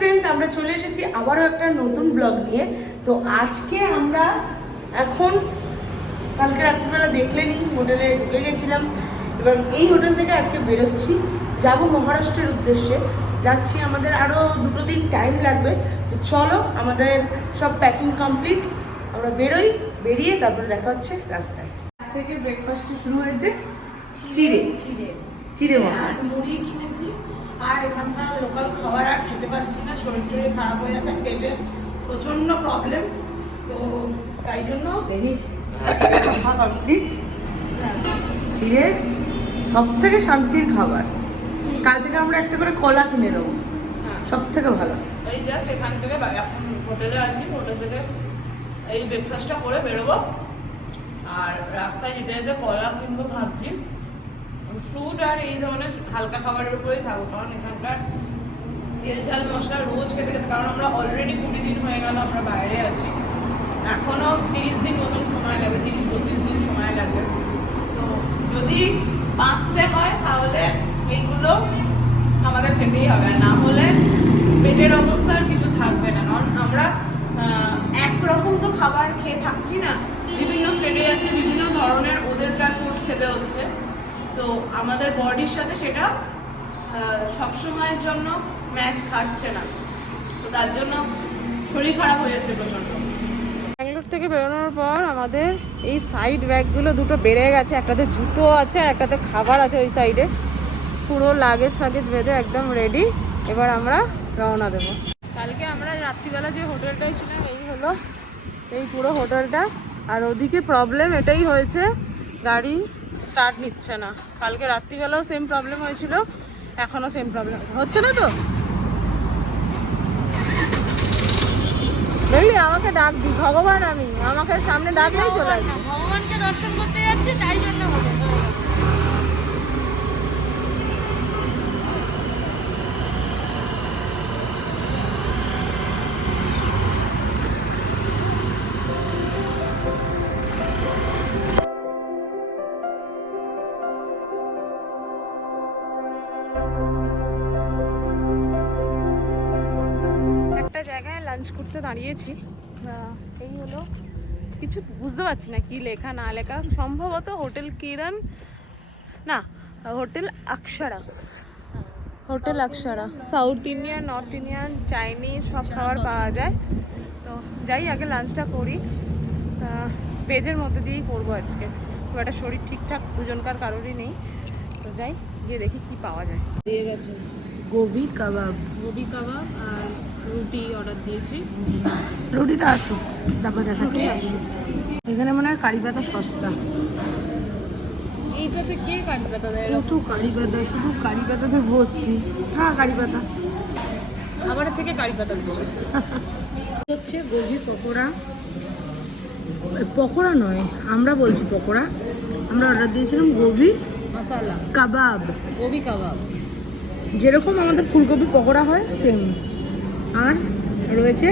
Friends আমরা চলে এসেছি আবারও একটা নতুন ব্লগ নিয়ে। তো আজকে আমরা এখন কালকে রাত্রিবেলা দেখলেনি হোটেলে ঢুকে গেছিলাম এবং এই হোটেল থেকে আজকে বেরোচ্ছি। যাব মহারাষ্ট্রের উদ্দেশ্যে। যাচ্ছি আমাদের আরও দুটো দিন টাইম লাগবে। তো চলো আমাদের সব প্যাকিং কমপ্লিট আমরা বেরোই বেরিয়ে তারপরে দেখা হচ্ছে রাস্তায়। থেকে ব্রেকফাস্ট শুরু হয়েছে। চিড়ে। চিড়ে। চিড়ে মাখা। আর মুড়ি কিনেছি আর এখানকার লোকাল খাবার আর খেতে পাচ্ছি না শরীর টরীর খারাপ হয়ে যাচ্ছে পেটের প্রচণ্ড প্রবলেম তো তাই জন্য কমপ্লিট চিড়ে সব থেকে শান্তির খাবার। কাল থেকে আমরা একটা করে কলা কিনে দেবো হ্যাঁ, সব থেকে ভালো। এই জাস্ট এখান থেকে এখন হোটেলে আছি হোটেল থেকে এই ব্রেকফাস্টটা করে বেরোবো। আর রাস্তায় যেতে যেতে কলা কিনবো ভাবছি। ফ্রুট আর এই ধরনের হালকা খাবারের উপরেই থাকব কারণ এখানকার তেল ঝাল মশলা রোজ খেতে খেতে, কারণ আমরা অলরেডি কুড়ি দিন হয়ে গেল আমরা বাইরে আছি। এখনও তিরিশ দিন মতন সময় লাগবে, তিরিশ, বত্রিশ দিন সময় লাগবে। তো যদি বাঁচতে হয় তাহলে এইগুলো আমাদের খেতেই হবে, আর না হলে পেটের অবস্থা আর কিছু থাকবে না। কারণ আমরা একরকম তো খাবার খেয়ে থাকছি না, বিভিন্ন স্টেটে যাচ্ছে বিভিন্ন ধরনের ওদেরকার ফুড খেতে হচ্ছে। তো আমাদের বডির সাথে সেটা সবসময়ের জন্য ম্যাচ খাচ্ছে না। তো তার জন্য শরীর খারাপ হয়ে যাচ্ছে প্রচণ্ড। ব্যাঙ্গালোর থেকে বেরোনোর পর আমাদের এই সাইড ব্যাগগুলো দুটো বেড়ে গেছে। একটাতে জুতো আছে, আর একটাতে খাবার আছে ওই সাইডে পুরো লাগেজ ফাগেজ বেঁধে একদম রেডি এবার আমরা রওনা দেব। কালকে আমরা রাত্রিবেলা যে হোটেলটায় ছিলাম, এই হলো এই পুরো হোটেলটা। আর ওদিকে প্রবলেম এটাই হয়েছে, গাড়ি স্টার্ট নিচ্ছে না। কালকে রাত্রিবেলাও সেম প্রবলেম হয়েছিল, এখনও সেম প্রবলেম হচ্ছে না তো? বুঝলি আমাকে ডাকবি, ভগবান আমি, আমাকে সামনে ডাকলেই চলে আসবে। ভগবানকে দর্শন করতে যাচ্ছি, তাই জন্য লাঞ্চ করতে দাঁড়িয়েছি। এই হলো কিছু বুঝতে পারছি না কি লেখা না লেখা। সম্ভবত হোটেল কিরণ না hotel Akshara hotel Akshara South Indian North Indian Chinese সব খাবার পাওয়া যায়। তো যাই আগে লাঞ্চটা করি। ভেজের মধ্যে দিয়েই করব আজকে। খুব একটা শরীর ঠিকঠাক দুজনকার কারোরই নেই। তো যাই গিয়ে দেখি কি পাওয়া যায়। দিয়ে গেছে। গোবি কাবাব। গোবি কাবাব আর রুটি অর্ডার দিয়েছি। রুটিটা আসুক তারপর দেখাচ্ছি। এখানে মনে হয় কারি পাতা সস্তা। পাতা দেয় কত কারি পাতা শুধু কারি পাতাতে ভর্তি। হ্যাঁ কারি পাতা। খাবারের থেকে কারি পাতা বেশি। হচ্ছে গোবি পকোড়া। পকোড়া নয় আমরা বলছি পকোড়া। আমরা অর্ডার দিয়েছিলাম গোবি মশালা। কাবাব। গোবি কাবাব। যেরকম আমাদের ফুলকপি পকোড়া হয় সেম আর রয়েছে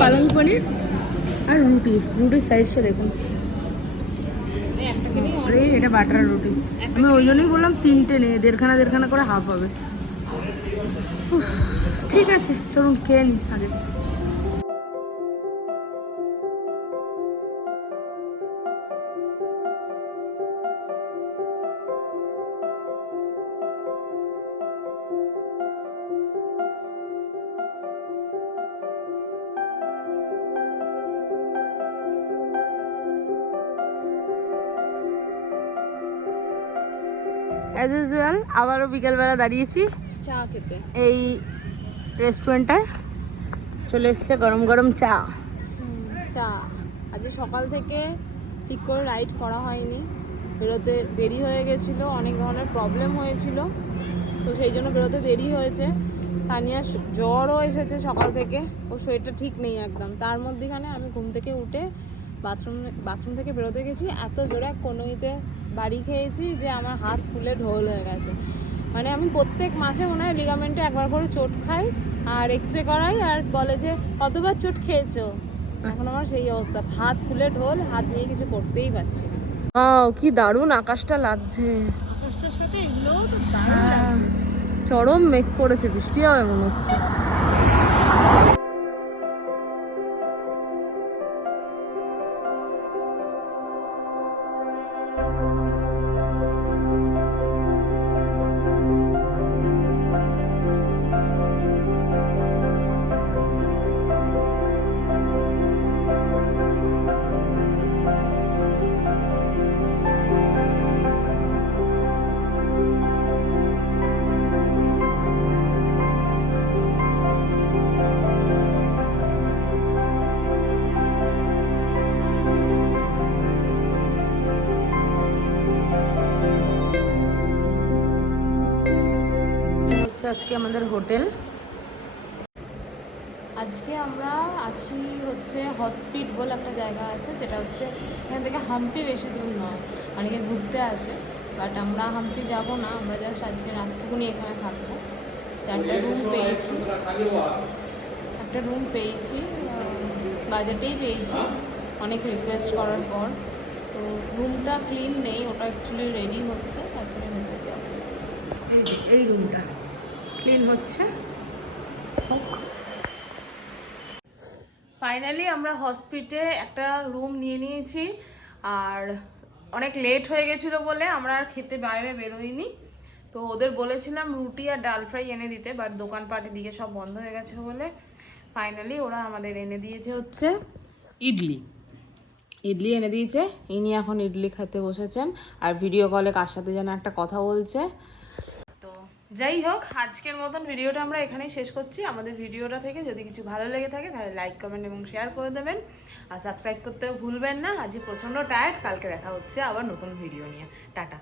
পালং পনির আর রুটি। রুটির সাইজটা দেখুন। আরে এটা বাটার রুটি। আমি ওই জন্যই বললাম তিনটে নেই দেড়খানা দেড়খানা করে হাফ হবে। ঠিক আছে চলুন খেয়ে নিই আগে। অ্যাজ ইউজুয়াল আবারও বিকেলবেলা দাঁড়িয়েছি। চা খেতে। এই রেস্টুরেন্টটায় চলে এসছে গরম গরম চা। চা। আজ সকাল থেকে ঠিক করে রাইড করা হয়নি। বেরোতে দেরি হয়ে গেছিল অনেক ধরনের প্রবলেম হয়েছিল। তো সেই জন্য বেরোতে দেরি হয়েছে। তানিয়া জ্বরও এসেছে সকাল থেকে। ও শরীরটা ঠিক নেই একদম। তার মধ্যেখানে আমি ঘুম থেকে উঠে বাথরুম বাথরুম থেকে বেরোতে গেছি এত জোরে এক কনুইতে বাড়ি খেয়েছি যে আমার হাত ফুলে ঢোল হয়ে গেছে। মানে আমি প্রত্যেক মাসে মনে হয় লিগামেন্টে একবার করে চোট খাই আর এক্স রে করাই আর বলে যে কতবার চোট খেয়েছো? এখন আমার সেই অবস্থা। হাত ফুলে ঢোল হাত নিয়ে কিছু করতেই পারছি না। কি দারুণ আকাশটা লাগছে। আকাশটার সাথে এগুলোও তো হ্যাঁ, চরম মেঘ করেছে বৃষ্টি হবে মনে হচ্ছে। আজকে আমাদের হোটেল। আজকে আমরা আছি হচ্ছে হসপিট বলে একটা জায়গা আছে যেটা হচ্ছে এখান থেকে হাম্পি বেশি দূর নয় অনেকে ঘুরতে আসে বাট আমরা হাম্পি যাব না আমরা জাস্ট আজকে রাতটুকুনি এখানে থাকব। একটা রুম পেয়েছি। একটা রুম পেয়েছি বাজেটেই পেয়েছি অনেক রিকোয়েস্ট করার পর। তো রুমটা ক্লিন নেই ওটা অ্যাকচুয়ালি রেডি হচ্ছে তারপরে ভেতরে যাব। এই রুমটা ক্লিন হচ্ছে। ফাইনালি আমরা হসপিটে একটা রুম নিয়ে নিয়েছি। আর অনেক লেট হয়ে গেছিল বলে আমরা আর খেতে বাইরে বেরোইনি। তো ওদের বলেছিলাম রুটি আর ডাল ফ্রাই এনে দিতে বাট দোকানপাটের দিকে সব বন্ধ হয়ে গেছে বলে ফাইনালি ওরা আমাদের এনে দিয়েছে হচ্ছে ইডলি। ইডলি এনে দিয়েছে। ইনি এখন ইডলি খেতে বসেছেন। আর ভিডিও কলে কার সাথে যেন একটা কথা বলছে। যাই হোক, আজকের মতন ভিডিওটা আমরা এখানেই শেষ করছি। আমাদের ভিডিওটা থেকে যদি কিছু ভালো লেগে থাকে, তাহলে লাইক কমেন্ট এবং শেয়ার করে দেবেন। আর সাবস্ক্রাইব করতেও ভুলবেন না। আজকে প্রচণ্ড টায়ার্ড কালকে দেখা হচ্ছে আবার নতুন ভিডিও নিয়ে। টাটা।